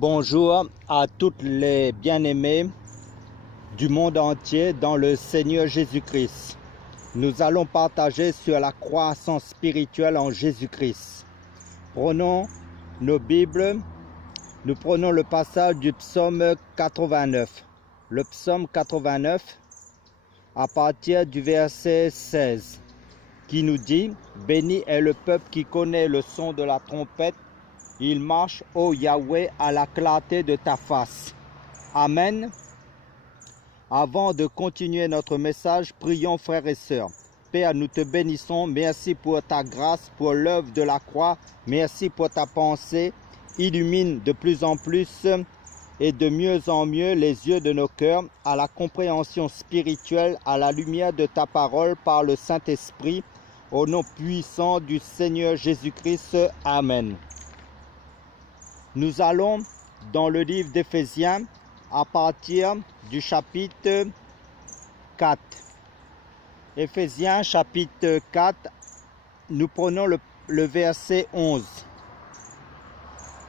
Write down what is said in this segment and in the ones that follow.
Bonjour à toutes les bien-aimés du monde entier dans le Seigneur Jésus-Christ. Nous allons partager sur la croissance spirituelle en Jésus-Christ. Prenons nos Bibles, nous prenons le passage du psaume 89. Le psaume 89 à partir du verset 16 qui nous dit « Béni est le peuple qui connaît le son de la trompette. Il marche, ô Yahweh, à la clarté de ta face. » Amen. Avant de continuer notre message, prions frères et sœurs. Père, nous te bénissons. Merci pour ta grâce, pour l'œuvre de la croix. Merci pour ta pensée. Illumine de plus en plus et de mieux en mieux les yeux de nos cœurs à la compréhension spirituelle, à la lumière de ta parole par le Saint-Esprit. Au nom puissant du Seigneur Jésus-Christ. Amen. Nous allons dans le livre d'Éphésiens à partir du chapitre 4. Éphésiens chapitre 4, nous prenons le verset 11.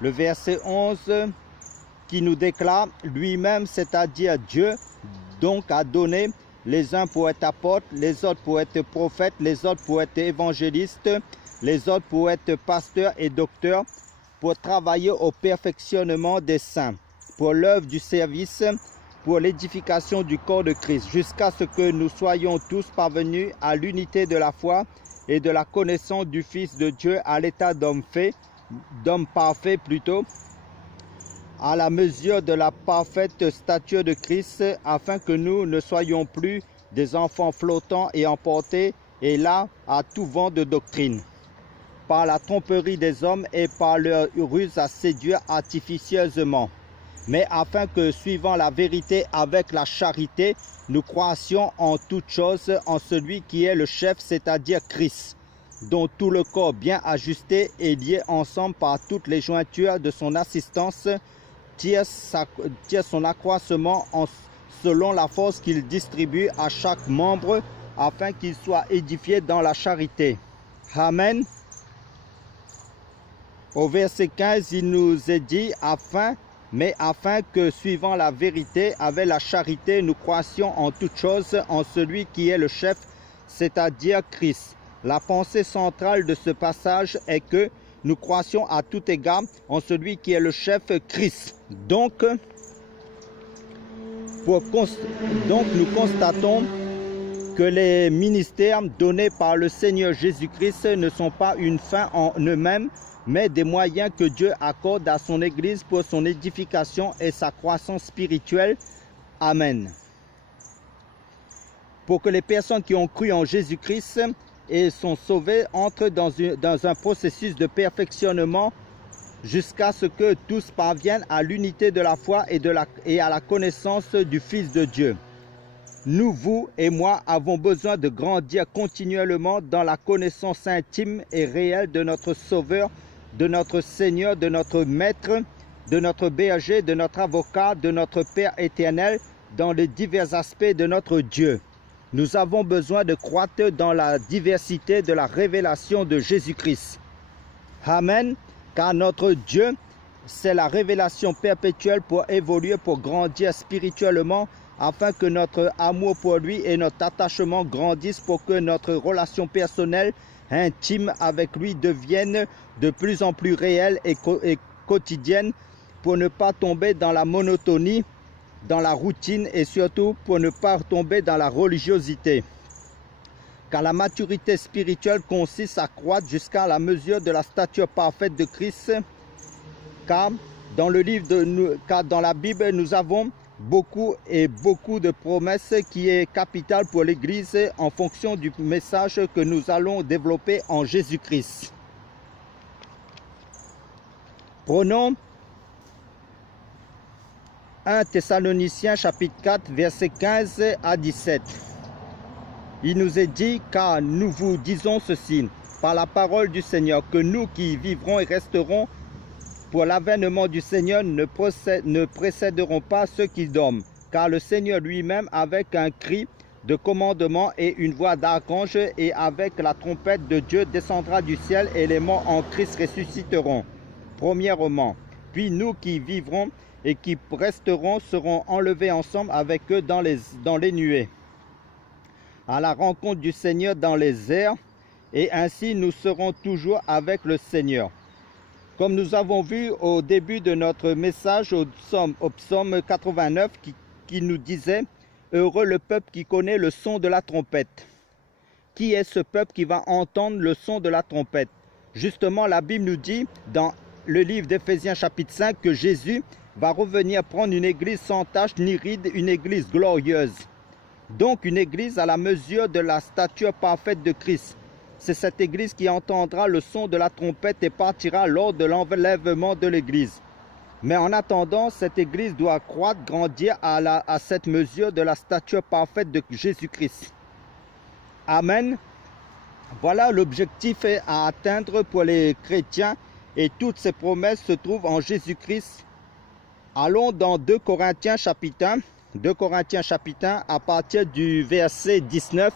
Le verset 11 qui nous déclare lui-même, c'est-à-dire Dieu, donc a donné les uns pour être apôtres, les autres pour être prophètes, les autres pour être évangélistes, les autres pour être pasteurs et docteurs, pour travailler au perfectionnement des saints, pour l'œuvre du service, pour l'édification du corps de Christ, jusqu'à ce que nous soyons tous parvenus à l'unité de la foi et de la connaissance du Fils de Dieu, à l'état d'homme parfait plutôt, à la mesure de la parfaite stature de Christ, afin que nous ne soyons plus des enfants flottants et emportés, et là à tout vent de doctrine, par la tromperie des hommes et par leur ruse à séduire artificieusement, mais afin que, suivant la vérité avec la charité, nous croissions en toutes choses en celui qui est le chef, c'est-à-dire Christ, dont tout le corps bien ajusté et lié ensemble par toutes les jointures de son assistance tire son accroissement selon la force qu'il distribue à chaque membre, afin qu'il soit édifié dans la charité. Amen. Au verset 15, il nous est dit afin que, suivant la vérité, avec la charité, nous croissions en toutes choses en celui qui est le chef, c'est-à-dire Christ. La pensée centrale de ce passage est que nous croissions à tout égard en celui qui est le chef, Christ. Donc nous constatons que les ministères donnés par le Seigneur Jésus-Christ ne sont pas une fin en eux-mêmes, mais des moyens que Dieu accorde à son Église pour son édification et sa croissance spirituelle. Amen. Pour que les personnes qui ont cru en Jésus-Christ et sont sauvées entrent dans un processus de perfectionnement jusqu'à ce que tous parviennent à l'unité de la foi et à la connaissance du Fils de Dieu. Nous, vous et moi, avons besoin de grandir continuellement dans la connaissance intime et réelle de notre Sauveur, de notre Seigneur, de notre Maître, de notre berger, de notre avocat, de notre Père éternel, dans les divers aspects de notre Dieu. Nous avons besoin de croître dans la diversité de la révélation de Jésus-Christ. Amen. Car notre Dieu, c'est la révélation perpétuelle pour évoluer, pour grandir spirituellement, afin que notre amour pour lui et notre attachement grandissent, pour que notre relation personnelle, intime avec lui devienne de plus en plus réelle et quotidienne, pour ne pas tomber dans la monotonie, dans la routine et surtout pour ne pas tomber dans la religiosité. Car la maturité spirituelle consiste à croître jusqu'à la mesure de la stature parfaite de Christ. Car dans la Bible, nous avons beaucoup de promesses qui est capitale pour l'Église en fonction du message que nous allons développer en Jésus-Christ. Prenons 1 Thessaloniciens chapitre 4 versets 15 à 17. Il nous est dit, car nous vous disons ceci, par la parole du Seigneur, que nous qui vivrons et resterons pour l'avènement du Seigneur ne précéderont pas ceux qui dorment. Car le Seigneur lui-même, avec un cri de commandement et une voix d'archange et avec la trompette de Dieu, descendra du ciel et les morts en Christ ressusciteront. Premièrement, Puis nous qui vivrons et qui resteront seront enlevés ensemble avec eux dans les nuées, à la rencontre du Seigneur dans les airs, et ainsi nous serons toujours avec le Seigneur. Comme nous avons vu au début de notre message au psaume 89 qui nous disait « Heureux le peuple qui connaît le son de la trompette ». Qui est ce peuple qui va entendre le son de la trompette? Justement, la Bible nous dit dans le livre d'Éphésiens chapitre 5 que Jésus va revenir prendre une église sans tache ni ride, une église glorieuse. Donc une église à la mesure de la stature parfaite de Christ. C'est cette église qui entendra le son de la trompette et partira lors de l'enlèvement de l'église. Mais en attendant, cette église doit croître, grandir à cette mesure de la stature parfaite de Jésus-Christ. Amen. Voilà l'objectif à atteindre pour les chrétiens et toutes ces promesses se trouvent en Jésus-Christ. Allons dans 2 Corinthiens chapitre 1. 2 Corinthiens chapitre 1 à partir du verset 19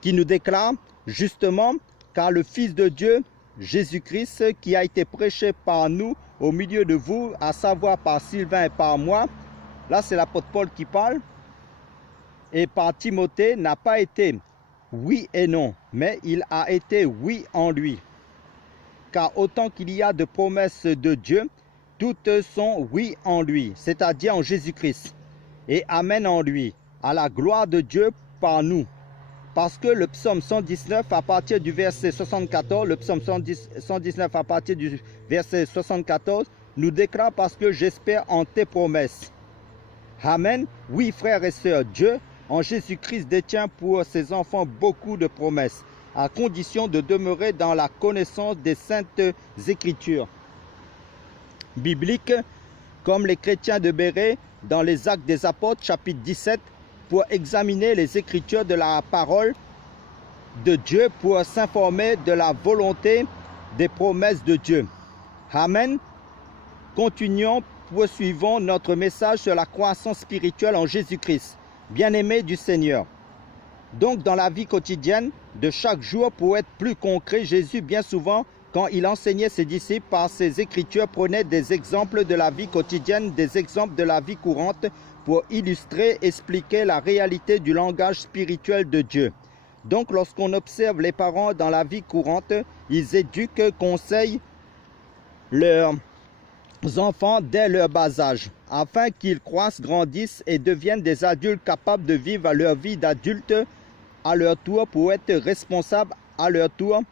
qui nous déclare justement car le Fils de Dieu, Jésus-Christ, qui a été prêché par nous au milieu de vous, à savoir par Sylvain et par moi, là c'est l'apôtre Paul qui parle, et par Timothée, n'a pas été oui et non, mais il a été oui en lui. Car autant qu'il y a de promesses de Dieu, toutes sont oui en lui, c'est-à-dire en Jésus-Christ, et amen en lui, à la gloire de Dieu par nous. Parce que le psaume 119 à partir du verset 74, le psaume 119 à partir du verset 74 nous déclare parce que j'espère en tes promesses. Amen. Oui frères et sœurs, Dieu en Jésus-Christ détient pour ses enfants beaucoup de promesses, à condition de demeurer dans la connaissance des saintes écritures bibliques, comme les chrétiens de Bérée dans les Actes des Apôtres chapitre 17, pour examiner les écritures de la parole de Dieu pour s'informer de la volonté des promesses de Dieu. Amen. Continuons, poursuivons notre message sur la croissance spirituelle en Jésus-Christ, bien-aimé du Seigneur. Donc dans la vie quotidienne de chaque jour, pour être plus concret, Jésus bien souvent, quand il enseignait ses disciples par ses écritures, prenait des exemples de la vie quotidienne, des exemples de la vie courante, pour illustrer, expliquer la réalité du langage spirituel de Dieu. Donc, lorsqu'on observe les parents dans la vie courante, ils éduquent, conseillent leurs enfants dès leur bas âge, afin qu'ils croissent, grandissent et deviennent des adultes capables de vivre leur vie d'adulte à leur tour pour être responsables à leur tour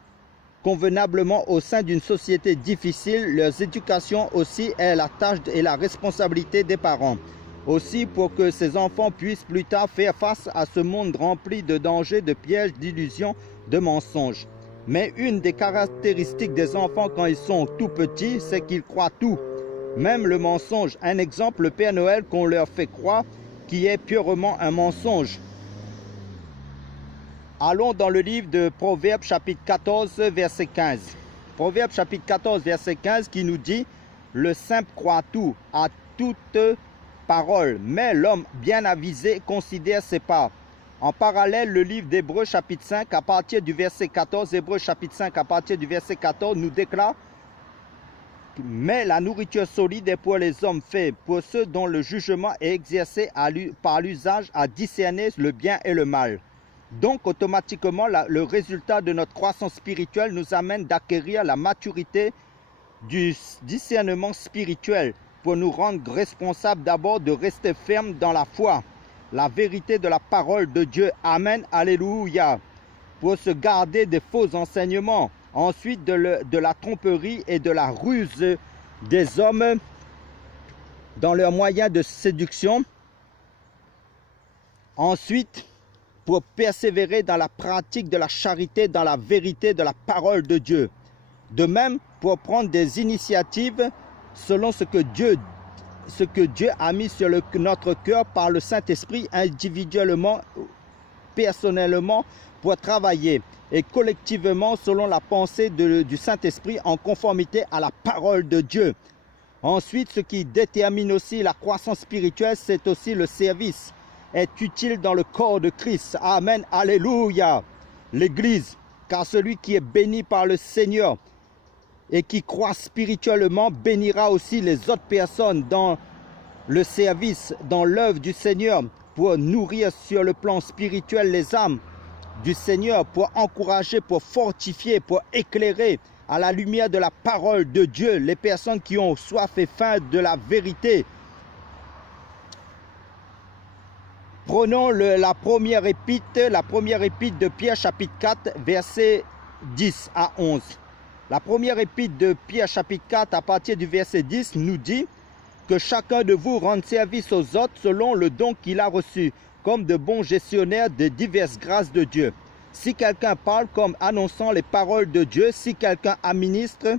convenablement au sein d'une société difficile. Leur éducation aussi est la tâche et la responsabilité des parents. Aussi pour que ces enfants puissent plus tard faire face à ce monde rempli de dangers, de pièges, d'illusions, de mensonges. Mais une des caractéristiques des enfants quand ils sont tout petits, c'est qu'ils croient tout, même le mensonge. Un exemple, le Père Noël qu'on leur fait croire qui est purement un mensonge. Allons dans le livre de Proverbes chapitre 14 verset 15. Proverbes chapitre 14 verset 15 qui nous dit « Le simple croit tout, à toute parole, mais l'homme bien avisé considère ses pas. » En parallèle, le livre d'Hébreux chapitre 5 à partir du verset 14, Hébreux chapitre 5 à partir du verset 14 nous déclare « Mais la nourriture solide est pour les hommes faits, pour ceux dont le jugement est exercé par l'usage à discerner le bien et le mal. » Donc automatiquement, le résultat de notre croissance spirituelle nous amène d'acquérir la maturité du discernement spirituel pour nous rendre responsables d'abord de rester fermes dans la foi, la vérité de la parole de Dieu. Amen, alléluia. Pour se garder des faux enseignements, ensuite de la tromperie et de la ruse des hommes dans leurs moyens de séduction. Ensuite, pour persévérer dans la pratique de la charité, dans la vérité de la parole de Dieu. De même, pour prendre des initiatives selon ce que Dieu a mis sur notre cœur par le Saint-Esprit, individuellement, personnellement, pour travailler, et collectivement selon la pensée du Saint-Esprit en conformité à la parole de Dieu. Ensuite, ce qui détermine aussi la croissance spirituelle, c'est aussi le service. Est utile dans le corps de Christ. Amen, alléluia. L'Église, car celui qui est béni par le Seigneur et qui croit spirituellement bénira aussi les autres personnes dans le service, dans l'œuvre du Seigneur, pour nourrir sur le plan spirituel les âmes du Seigneur, pour encourager, pour fortifier, pour éclairer à la lumière de la parole de Dieu les personnes qui ont soif et faim de la vérité. Prenons la première épître de Pierre chapitre 4 versets 10 à 11. La première épître de Pierre chapitre 4 à partir du verset 10 nous dit que chacun de vous rende service aux autres selon le don qu'il a reçu, comme de bons gestionnaires de diverses grâces de Dieu. Si quelqu'un parle comme annonçant les paroles de Dieu, si quelqu'un administre,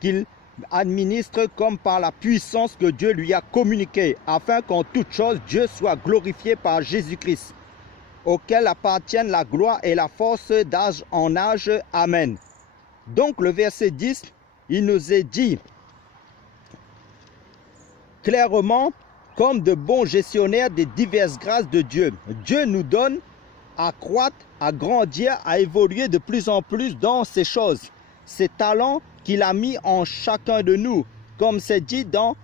qu'il administre comme par la puissance que Dieu lui a communiquée, afin qu'en toute chose Dieu soit glorifié par Jésus-Christ, auquel appartiennent la gloire et la force d'âge en âge. Amen. Donc le verset 10, il nous est dit clairement, comme de bons gestionnaires des diverses grâces de Dieu. Dieu nous donne à croître, à grandir, à évoluer de plus en plus dans ces choses, ces talents qu'il a mis en chacun de nous, comme c'est dit dans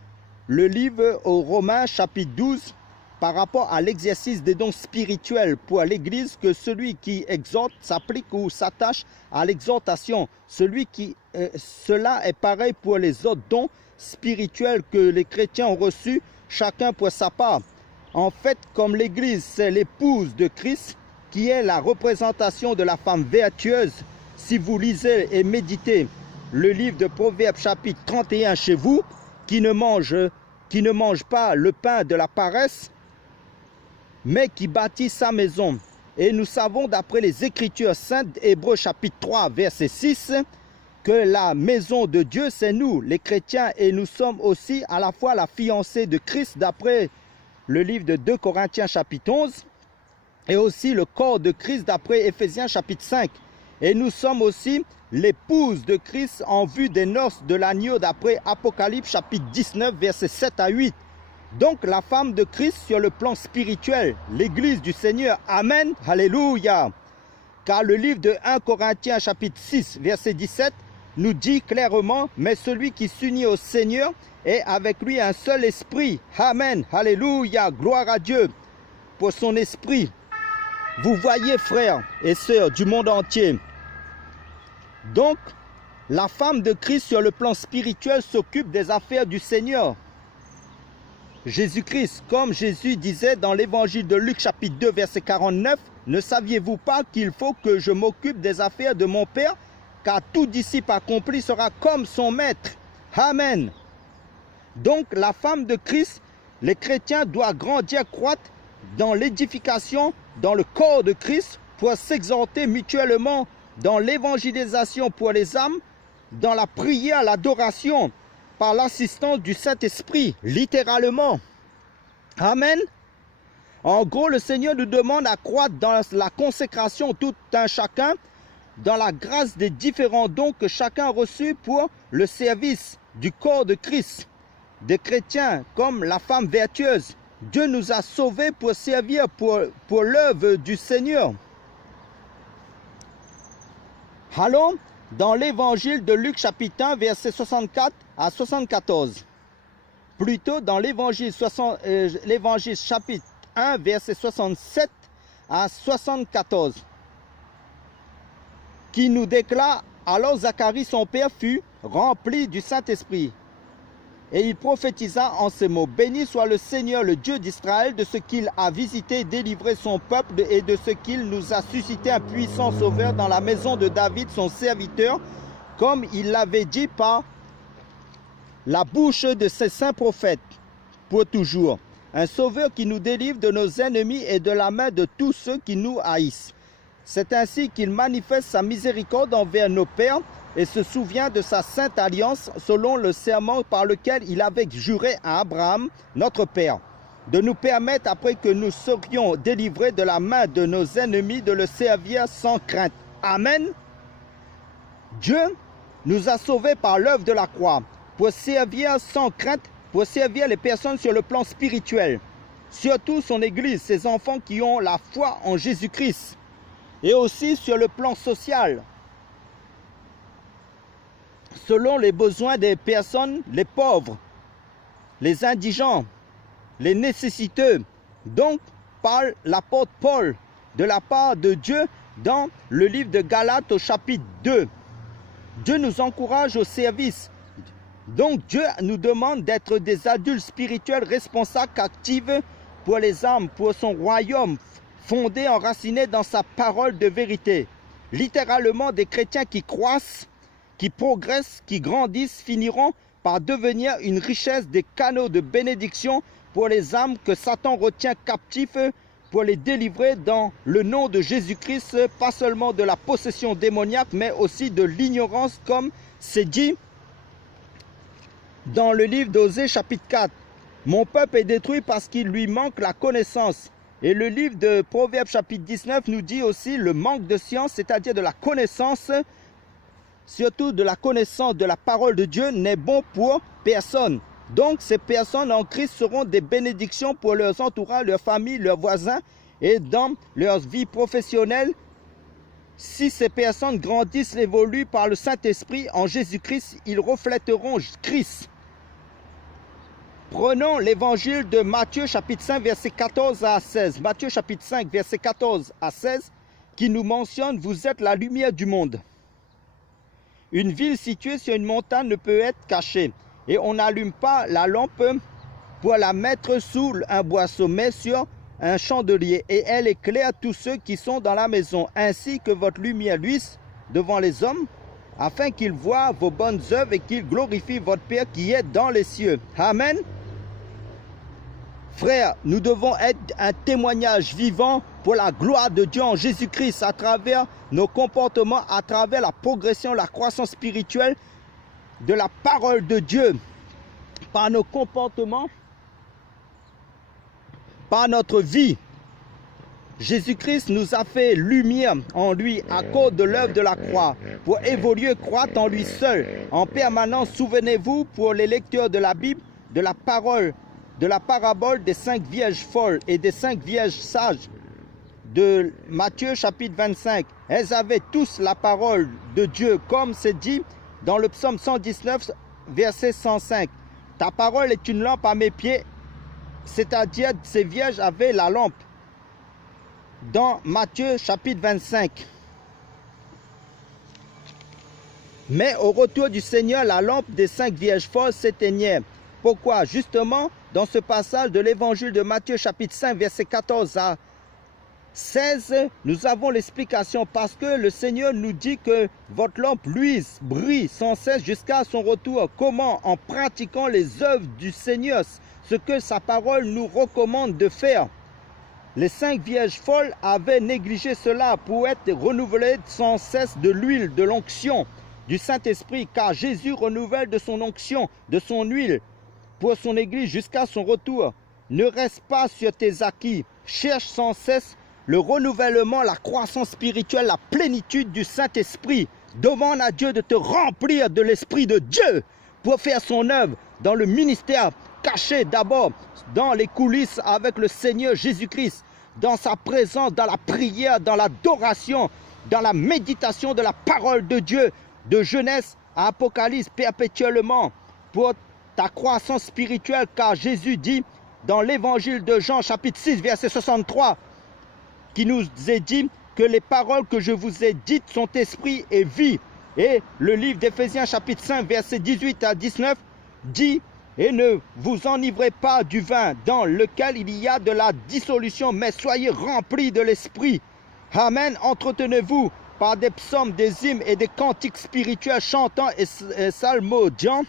le livre aux Romains chapitre 12, par rapport à l'exercice des dons spirituels pour l'Église, que celui qui exhorte s'applique ou s'attache à l'exhortation. Cela est pareil pour les autres dons spirituels que les chrétiens ont reçus, chacun pour sa part. En fait, comme l'Église, c'est l'épouse de Christ, qui est la représentation de la femme vertueuse. Si vous lisez et méditez le livre de Proverbes chapitre 31 chez vous, qui ne mange pas le pain de la paresse, mais qui bâtit sa maison. Et nous savons d'après les Écritures saintes, Hébreux chapitre 3 verset 6, que la maison de Dieu c'est nous, les chrétiens, et nous sommes aussi à la fois la fiancée de Christ d'après le livre de 2 Corinthiens chapitre 11, et aussi le corps de Christ d'après Éphésiens chapitre 5. Et nous sommes aussi l'épouse de Christ en vue des noces de l'agneau d'après Apocalypse chapitre 19 versets 7 à 8. Donc la femme de Christ sur le plan spirituel, l'église du Seigneur. Amen, alléluia. Car le livre de 1 Corinthiens chapitre 6 verset 17 nous dit clairement, mais celui qui s'unit au Seigneur est avec lui un seul esprit. Amen, alléluia, gloire à Dieu pour son esprit. Vous voyez, frères et sœurs du monde entier, donc la femme de Christ sur le plan spirituel s'occupe des affaires du Seigneur Jésus-Christ, comme Jésus disait dans l'évangile de Luc chapitre 2 verset 49, « Ne saviez-vous pas qu'il faut que je m'occupe des affaires de mon Père, car tout disciple accompli sera comme son maître. » Amen. Donc la femme de Christ, les chrétiens doivent grandir, croître dans l'édification, dans le corps de Christ, pour s'exhorter mutuellement dans l'évangélisation pour les âmes, dans la prière, l'adoration, par l'assistance du Saint-Esprit, littéralement. Amen. En gros, le Seigneur nous demande à croître dans la consécration tout un chacun, dans la grâce des différents dons que chacun a reçus pour le service du corps de Christ. Des chrétiens comme la femme vertueuse, Dieu nous a sauvés pour servir pour l'œuvre du Seigneur. Allons dans l'évangile de Luc chapitre 1 verset 64 à 74. Plutôt dans l'évangile chapitre 1 verset 67 à 74. Qui nous déclare, alors Zacharie son père fut rempli du Saint-Esprit. Et il prophétisa en ces mots, béni soit le Seigneur, le Dieu d'Israël, de ce qu'il a visité et délivré son peuple et de ce qu'il nous a suscité un puissant sauveur dans la maison de David, son serviteur, comme il l'avait dit par la bouche de ses saints prophètes, pour toujours. Un sauveur qui nous délivre de nos ennemis et de la main de tous ceux qui nous haïssent. C'est ainsi qu'il manifeste sa miséricorde envers nos pères et se souvient de sa sainte alliance selon le serment par lequel il avait juré à Abraham, notre père, de nous permettre, après que nous serions délivrés de la main de nos ennemis, de le servir sans crainte. Amen. Dieu nous a sauvés par l'œuvre de la croix, pour servir sans crainte, pour servir les personnes sur le plan spirituel, surtout son Église, ses enfants qui ont la foi en Jésus-Christ, et aussi sur le plan social. selon les besoins des personnes, les pauvres, les indigents, les nécessiteux. Donc, par l'apôtre Paul, de la part de Dieu, dans le livre de Galates au chapitre 2. Dieu nous encourage au service. Donc, Dieu nous demande d'être des adultes spirituels responsables, actifs pour les âmes, pour son royaume, fondé, enraciné dans sa parole de vérité. Littéralement, des chrétiens qui croissent, qui progressent, qui grandissent, finiront par devenir une richesse, des canaux de bénédiction pour les âmes que Satan retient captifs, pour les délivrer dans le nom de Jésus-Christ, pas seulement de la possession démoniaque, mais aussi de l'ignorance, comme c'est dit dans le livre d'Osée chapitre 4. Mon peuple est détruit parce qu'il lui manque la connaissance. Et le livre de Proverbes chapitre 19 nous dit aussi le manque de science, c'est-à-dire de la connaissance, surtout de la connaissance de la parole de Dieu, n'est bon pour personne. Donc ces personnes en Christ seront des bénédictions pour leurs entourages, leurs familles, leurs voisins et dans leur vie professionnelle. Si ces personnes grandissent, évoluent par le Saint-Esprit en Jésus-Christ, ils reflèteront Christ. Prenons l'évangile de Matthieu chapitre 5 verset 14 à 16. Matthieu chapitre 5 verset 14 à 16 qui nous mentionne « Vous êtes la lumière du monde ». Une ville située sur une montagne ne peut être cachée. Et on n'allume pas la lampe pour la mettre sous un boisseau, mais sur un chandelier. Et elle éclaire tous ceux qui sont dans la maison, ainsi que votre lumière luise devant les hommes, afin qu'ils voient vos bonnes œuvres et qu'ils glorifient votre Père qui est dans les cieux. Amen. Frères, nous devons être un témoignage vivant pour la gloire de Dieu en Jésus-Christ à travers nos comportements, à travers la progression, la croissance spirituelle de la parole de Dieu, par nos comportements, par notre vie. Jésus-Christ nous a fait lumière en lui à cause de l'œuvre de la croix, pour évoluer, croître en lui seul. En permanence, souvenez-vous, pour les lecteurs de la Bible, de la parabole des 5 vierges folles et des 5 vierges sages de Matthieu chapitre 25. Elles avaient tous la parole de Dieu, comme c'est dit dans le psaume 119, verset 105. Ta parole est une lampe à mes pieds, c'est-à-dire ces vierges avaient la lampe. Dans Matthieu chapitre 25. Mais au retour du Seigneur, la lampe des 5 vierges folles s'éteignait. Pourquoi? Justement, dans ce passage de l'évangile de Matthieu chapitre 5, verset 14 à 16, nous avons l'explication parce que le Seigneur nous dit que votre lampe luise, brille sans cesse jusqu'à son retour. Comment? En pratiquant les œuvres du Seigneur, ce que sa parole nous recommande de faire. Les 5 vierges folles avaient négligé cela pour être renouvelées sans cesse de l'huile, de l'onction du Saint-Esprit, car Jésus renouvelle de son onction, de son huile pour son Église jusqu'à son retour. Ne reste pas sur tes acquis, cherche sans cesse le renouvellement, la croissance spirituelle, la plénitude du Saint-Esprit. Demande à Dieu de te remplir de l'Esprit de Dieu pour faire son œuvre dans le ministère, caché d'abord dans les coulisses avec le Seigneur Jésus-Christ, dans sa présence, dans la prière, dans l'adoration, dans la méditation de la parole de Dieu, de Genèse à Apocalypse, perpétuellement, pour ta croissance spirituelle, car Jésus dit dans l'évangile de Jean, chapitre 6, verset 63, qui nous est dit que les paroles que je vous ai dites sont esprit et vie. Et le livre d'Éphésiens, chapitre 5, verset 18 à 19, dit « Et ne vous enivrez pas du vin dans lequel il y a de la dissolution, mais soyez remplis de l'esprit. » Amen. Entretenez-vous par des psaumes, des hymnes et des cantiques spirituels chantant et psalmodiant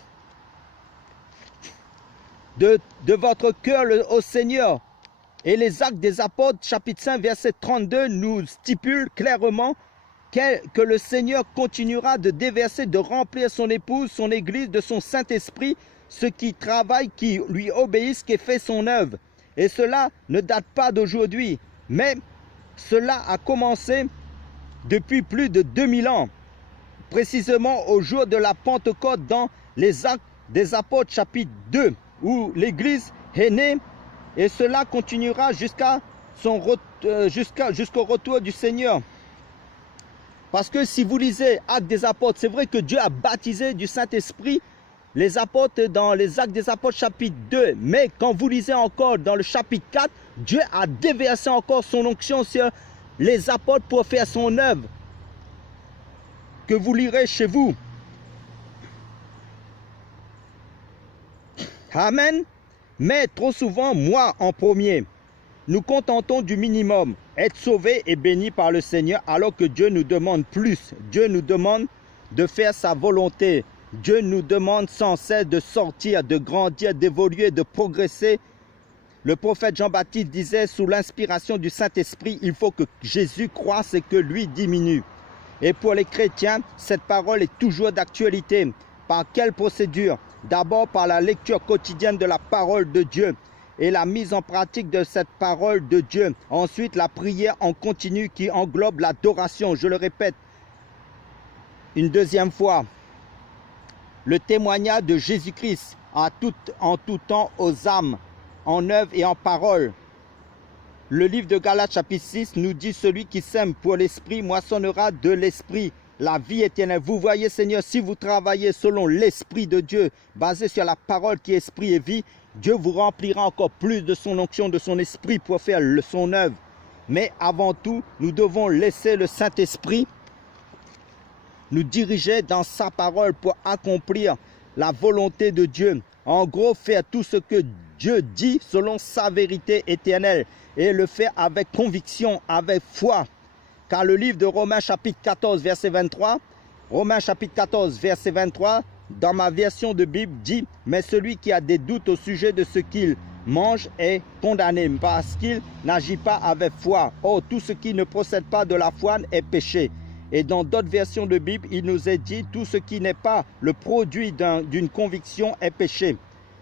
de votre cœur au Seigneur. Et les Actes des Apôtres, chapitre 5, verset 32, nous stipule clairement que le Seigneur continuera de déverser, de remplir son épouse, son Église, de son Saint-Esprit, ceux qui travaillent, qui lui obéissent, qui fait son œuvre. Et cela ne date pas d'aujourd'hui, mais cela a commencé depuis plus de 2000 ans, précisément au jour de la Pentecôte dans les Actes des Apôtres, chapitre 2, où l'Église est née. Et cela continuera jusqu'au retour du Seigneur. Parce que si vous lisez Actes des Apôtres, c'est vrai que Dieu a baptisé du Saint-Esprit les apôtres dans les Actes des Apôtres chapitre 2. Mais quand vous lisez encore dans le chapitre 4, Dieu a déversé encore son onction sur les apôtres pour faire son œuvre. Que vous lirez chez vous. Amen. Mais trop souvent, moi en premier, nous contentons du minimum, être sauvés et bénis par le Seigneur, alors que Dieu nous demande plus. Dieu nous demande de faire sa volonté. Dieu nous demande sans cesse de sortir, de grandir, d'évoluer, de progresser. Le prophète Jean-Baptiste disait, sous l'inspiration du Saint-Esprit, il faut que Jésus croisse et que lui diminue. Et pour les chrétiens, cette parole est toujours d'actualité. Par quelle procédure? D'abord par la lecture quotidienne de la parole de Dieu et la mise en pratique de cette parole de Dieu. Ensuite, la prière en continu qui englobe l'adoration. Je le répète une deuxième fois. Le témoignage de Jésus-Christ en tout temps aux âmes, en œuvre et en parole. Le livre de Galates chapitre 6 nous dit, celui qui sème pour l'esprit moissonnera de l'esprit la vie éternelle. Vous voyez, Seigneur, si vous travaillez selon l'esprit de Dieu, basé sur la parole qui est esprit et vie, Dieu vous remplira encore plus de son onction, de son esprit pour faire son œuvre. Mais avant tout, nous devons laisser le Saint-Esprit nous diriger dans sa parole pour accomplir la volonté de Dieu. En gros, faire tout ce que Dieu dit selon sa vérité éternelle et le faire avec conviction, avec foi. Car le livre de Romains chapitre 14 verset 23, Romains chapitre 14 verset 23, dans ma version de Bible dit, mais celui qui a des doutes au sujet de ce qu'il mange est condamné parce qu'il n'agit pas avec foi. Or, tout ce qui ne procède pas de la foi est péché. Et dans d'autres versions de Bible, il nous est dit, tout ce qui n'est pas le produit d'une conviction est péché.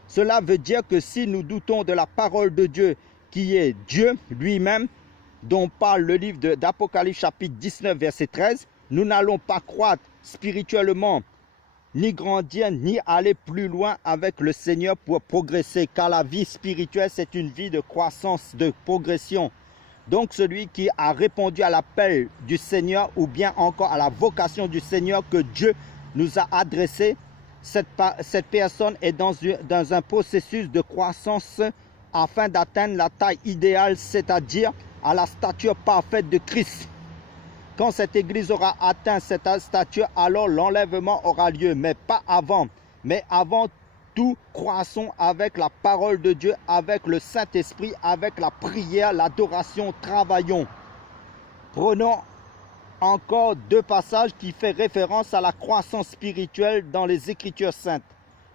Cela veut dire que si nous doutons de la parole de Dieu, qui est Dieu lui-même, dont parle le livre d'Apocalypse chapitre 19 verset 13, nous n'allons pas croître spirituellement, ni grandir, ni aller plus loin avec le Seigneur pour progresser. Car la vie spirituelle, c'est une vie de croissance, de progression. Donc celui qui a répondu à l'appel du Seigneur ou bien encore à la vocation du Seigneur que Dieu nous a adressé, cette personne est dans un processus de croissance afin d'atteindre la taille idéale, c'est-à-dire à la stature parfaite de Christ. Quand cette église aura atteint cette stature, alors l'enlèvement aura lieu, mais pas avant. Mais avant tout, croissons avec la parole de Dieu, avec le Saint-Esprit, avec la prière, l'adoration, travaillons. Prenons encore deux passages qui font référence à la croissance spirituelle dans les Écritures saintes.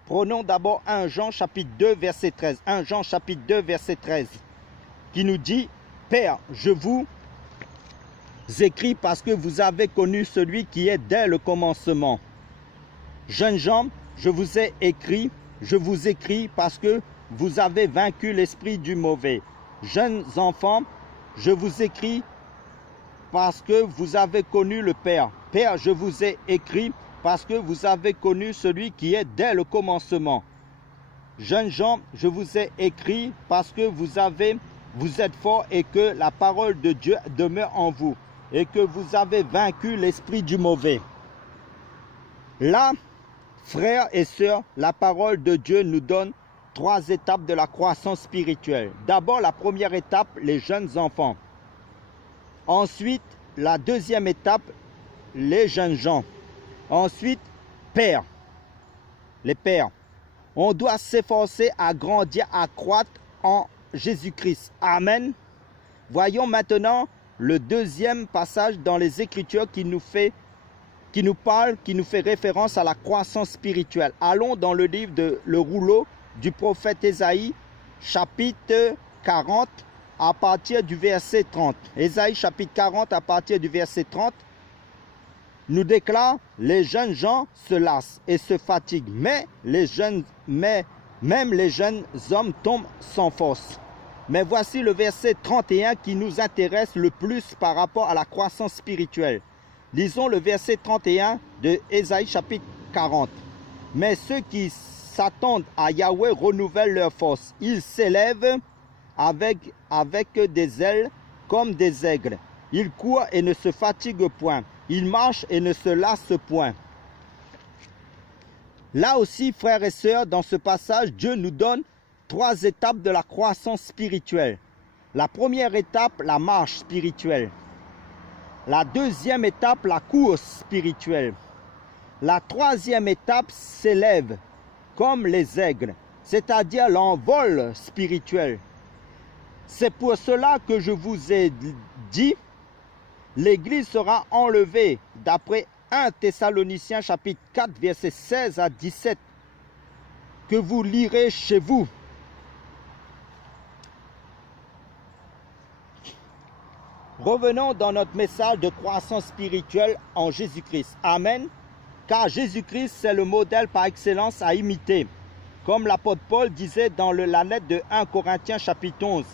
Prenons d'abord 1 Jean chapitre 2 verset 13. 1 Jean chapitre 2 verset 13 qui nous dit, Père, je vous écris parce que vous avez connu celui qui est dès le commencement. Jeunes gens, je vous écris parce que vous avez vaincu l'esprit du mauvais. Jeunes enfants, je vous écris parce que vous avez connu le Père. Père, je vous ai écrit parce que vous avez connu celui qui est dès le commencement. Jeunes gens, je vous ai écrit parce que vous êtes forts et que la parole de Dieu demeure en vous et que vous avez vaincu l'esprit du mauvais. Là, frères et sœurs, la parole de Dieu nous donne 3 étapes de la croissance spirituelle. D'abord, la première étape, les jeunes enfants. Ensuite, la deuxième étape, les jeunes gens. Ensuite, pères. Les pères. On doit s'efforcer à grandir, à croître en Jésus-Christ. Amen. Voyons maintenant le deuxième passage dans les Écritures qui nous fait référence à la croissance spirituelle. Allons dans le livre le rouleau du prophète Ésaïe, chapitre 40, à partir du verset 30. Ésaïe, chapitre 40, à partir du verset 30, nous déclare, les jeunes gens se lassent et se fatiguent, même les jeunes hommes tombent sans force. Mais voici le verset 31 qui nous intéresse le plus par rapport à la croissance spirituelle. Lisons le verset 31 de Ésaïe chapitre 40. Mais ceux qui s'attendent à Yahweh renouvellent leur force. Ils s'élèvent avec des ailes comme des aigles. Ils courent et ne se fatiguent point. il marche et ne se lasse point. Là aussi, frères et sœurs, dans ce passage, Dieu nous donne 3 étapes de la croissance spirituelle. La première étape, la marche spirituelle. La deuxième étape, la course spirituelle. La troisième étape s'élève comme les aigles, c'est-à-dire l'envol spirituel. C'est pour cela que je vous ai dit, l'Église sera enlevée, d'après 1 Thessaloniciens chapitre 4, versets 16 à 17, que vous lirez chez vous. Revenons dans notre message de croissance spirituelle en Jésus-Christ. Amen. Car Jésus-Christ, c'est le modèle par excellence à imiter. Comme l'apôtre Paul disait dans la lettre de 1 Corinthiens chapitre 11.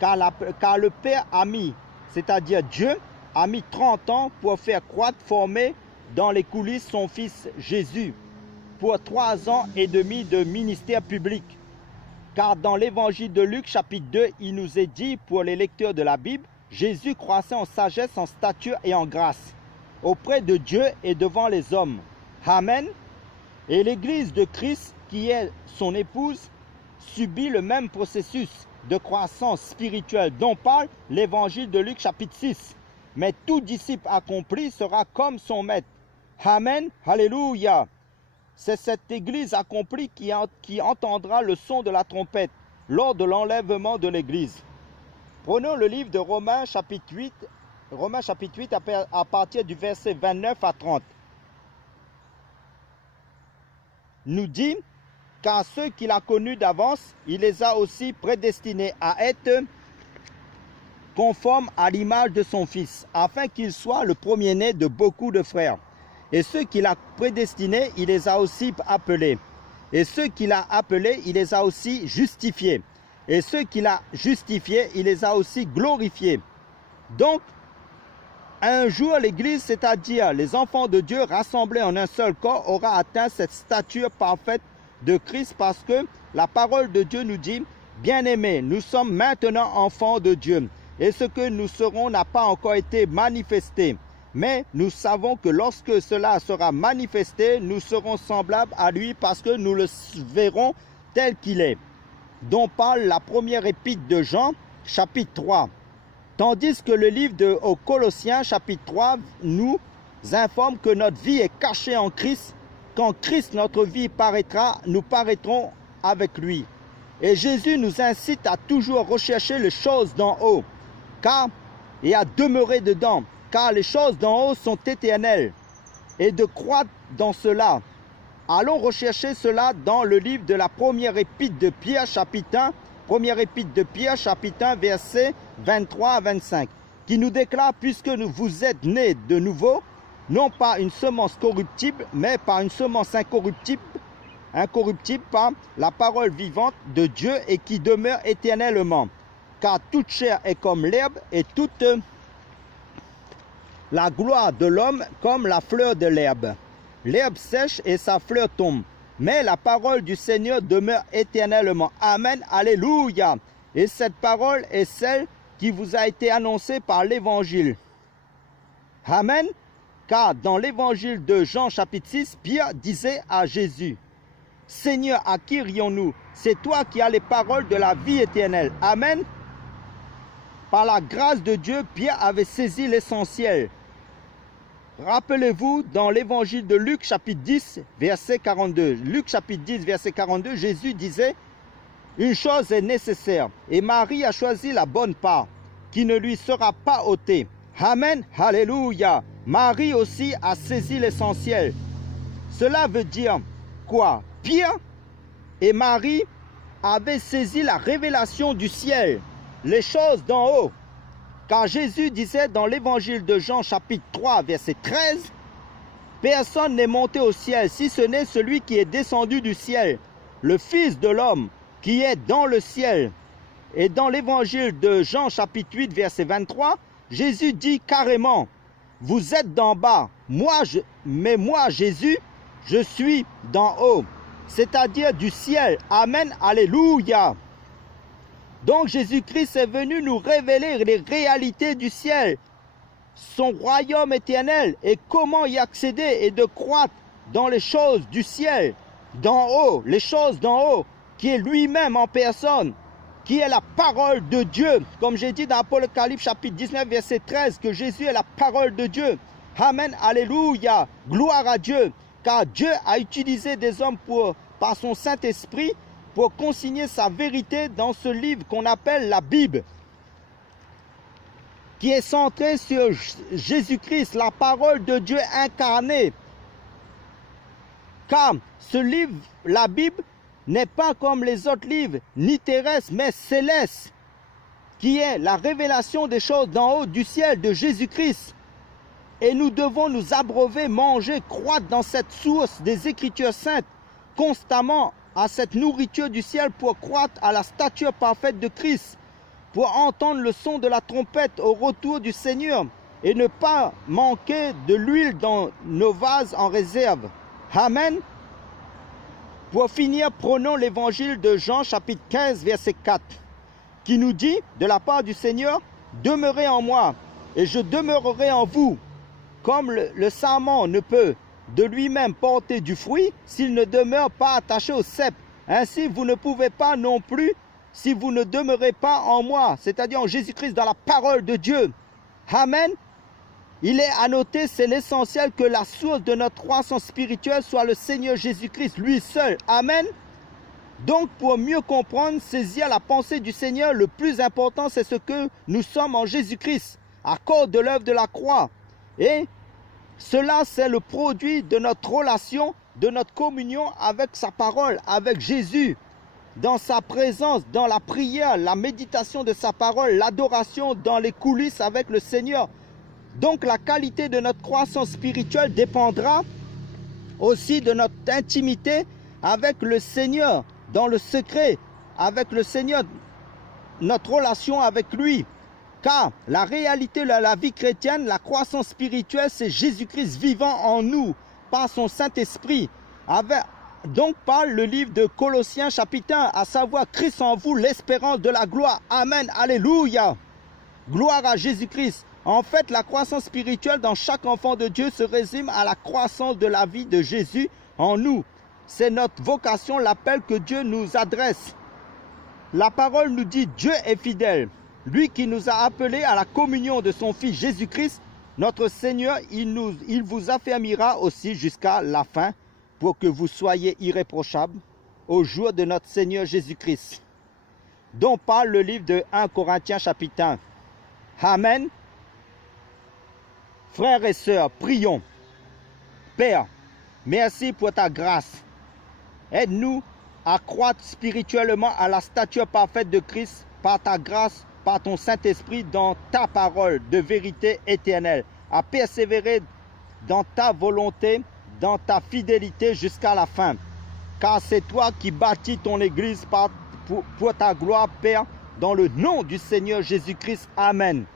Car le Père a mis, c'est-à-dire Dieu, a mis 30 ans pour faire croître, former dans les coulisses son Fils Jésus, pour 3 ans et demi de ministère public. Car dans l'évangile de Luc chapitre 2, il nous est dit pour les lecteurs de la Bible, Jésus croissait en sagesse, en stature et en grâce, auprès de Dieu et devant les hommes. Amen. Et l'Église de Christ, qui est son épouse, subit le même processus de croissance spirituelle dont parle l'évangile de Luc chapitre 6. Mais tout disciple accompli sera comme son maître. Amen. Alléluia. C'est cette Église accomplie qui entendra le son de la trompette lors de l'enlèvement de l'Église. Prenons le livre de Romains chapitre 8 à partir du verset 29 à 30. Nous dit, car ceux qu'il a connus d'avance, il les a aussi prédestinés à être conformes à l'image de son Fils, afin qu'il soit le premier-né de beaucoup de frères. Et ceux qu'il a prédestinés, il les a aussi appelés. Et ceux qu'il a appelés, il les a aussi justifiés. Et ceux qu'il a justifiés, il les a aussi glorifiés. Donc, un jour, l'Église, c'est-à-dire les enfants de Dieu rassemblés en un seul corps, aura atteint cette stature parfaite de Christ, parce que la parole de Dieu nous dit, bien-aimés, nous sommes maintenant enfants de Dieu, et ce que nous serons n'a pas encore été manifesté. Mais nous savons que lorsque cela sera manifesté, nous serons semblables à lui, parce que nous le verrons tel qu'il est. Dont parle la première épître de Jean, chapitre 3. Tandis que le livre aux Colossiens, chapitre 3, nous informe que notre vie est cachée en Christ. Quand Christ, notre vie, paraîtra, nous paraîtrons avec lui. Et Jésus nous incite à toujours rechercher les choses d'en haut, et à demeurer dedans, car les choses d'en haut sont éternelles, et de croître dans cela. Allons rechercher cela dans le livre de la première épître de Pierre, chapitre 1, première épître de Pierre, chapitre 1, versets 23 à 25, qui nous déclare, puisque vous êtes nés de nouveau, non pas une semence corruptible, mais par une semence incorruptible, par la parole vivante de Dieu et qui demeure éternellement. Car toute chair est comme l'herbe et toute la gloire de l'homme comme la fleur de l'herbe. L'herbe sèche et sa fleur tombe, mais la parole du Seigneur demeure éternellement. Amen, alléluia. Et cette parole est celle qui vous a été annoncée par l'Évangile. Amen. Car dans l'Évangile de Jean chapitre 6, Pierre disait à Jésus, « Seigneur, à qui irions-nous? C'est toi qui as les paroles de la vie éternelle. » Amen. Par la grâce de Dieu, Pierre avait saisi l'essentiel. Rappelez-vous, dans l'évangile de Luc, chapitre 10, verset 42. Luc, chapitre 10, verset 42, Jésus disait, « Une chose est nécessaire, et Marie a choisi la bonne part, qui ne lui sera pas ôtée. » Amen, alléluia. Marie aussi a saisi l'essentiel. Cela veut dire quoi? Pierre et Marie avaient saisi la révélation du ciel, les choses d'en haut. Car Jésus disait dans l'évangile de Jean chapitre 3 verset 13, « Personne n'est monté au ciel si ce n'est celui qui est descendu du ciel, le Fils de l'homme qui est dans le ciel. » Et dans l'évangile de Jean chapitre 8 verset 23, Jésus dit carrément, « Vous êtes d'en bas, mais moi Jésus, je suis d'en haut. » C'est-à-dire du ciel. Amen, alléluia. Donc Jésus-Christ est venu nous révéler les réalités du ciel. son royaume éternel et comment y accéder et de croître dans les choses du ciel, d'en haut, les choses d'en haut, qui est lui-même en personne, qui est la parole de Dieu. Comme j'ai dit dans Apocalypse chapitre 19, verset 13, que Jésus est la parole de Dieu. Amen, alléluia, gloire à Dieu. Car Dieu a utilisé des hommes par son Saint-Esprit pour consigner sa vérité dans ce livre qu'on appelle la Bible, qui est centré sur Jésus-Christ, la parole de Dieu incarnée. Car ce livre, la Bible, n'est pas comme les autres livres, ni terrestres, mais célestes, qui est la révélation des choses d'en haut du ciel de Jésus-Christ. Et nous devons nous abreuver, manger, croître dans cette source des Écritures saintes, constamment à cette nourriture du ciel pour croître à la stature parfaite de Christ, pour entendre le son de la trompette au retour du Seigneur et ne pas manquer de l'huile dans nos vases en réserve. Amen. Pour finir, prenons l'évangile de Jean chapitre 15 verset 4 qui nous dit de la part du Seigneur, « Demeurez en moi et je demeurerai en vous. Comme le sarment ne peut de lui-même porter du fruit s'il ne demeure pas attaché au cep. Ainsi vous ne pouvez pas non plus si vous ne demeurez pas en moi, c'est-à-dire en Jésus-Christ, dans la parole de Dieu. » Amen. Il est à noter, c'est l'essentiel, que la source de notre croissance spirituelle soit le Seigneur Jésus-Christ, lui seul. Amen. Donc, pour mieux comprendre, saisir la pensée du Seigneur, le plus important, c'est ce que nous sommes en Jésus-Christ, à cause de l'œuvre de la croix. Et cela, c'est le produit de notre relation, de notre communion avec sa parole, avec Jésus, dans sa présence, dans la prière, la méditation de sa parole, l'adoration dans les coulisses avec le Seigneur. Donc la qualité de notre croissance spirituelle dépendra aussi de notre intimité avec le Seigneur, dans le secret, avec le Seigneur, notre relation avec lui. Car la réalité de la vie chrétienne, la croissance spirituelle, c'est Jésus-Christ vivant en nous, par son Saint-Esprit. Donc parle le livre de Colossiens chapitre 1, à savoir Christ en vous, l'espérance de la gloire. Amen, alléluia. Gloire à Jésus-Christ. En fait, la croissance spirituelle dans chaque enfant de Dieu se résume à la croissance de la vie de Jésus en nous. C'est notre vocation, l'appel que Dieu nous adresse. La parole nous dit Dieu est fidèle. Lui qui nous a appelés à la communion de son Fils Jésus-Christ, notre Seigneur, il vous affermira aussi jusqu'à la fin pour que vous soyez irréprochables au jour de notre Seigneur Jésus-Christ. Dont parle le livre de 1 Corinthiens chapitre 1. Amen. Frères et sœurs, prions. Père, merci pour ta grâce. Aide-nous à croître spirituellement à la stature parfaite de Christ par ta grâce, par ton Saint-Esprit dans ta parole de vérité éternelle, à persévérer dans ta volonté, dans ta fidélité jusqu'à la fin. Car c'est toi qui bâtis ton Église pour ta gloire, Père, dans le nom du Seigneur Jésus-Christ. Amen.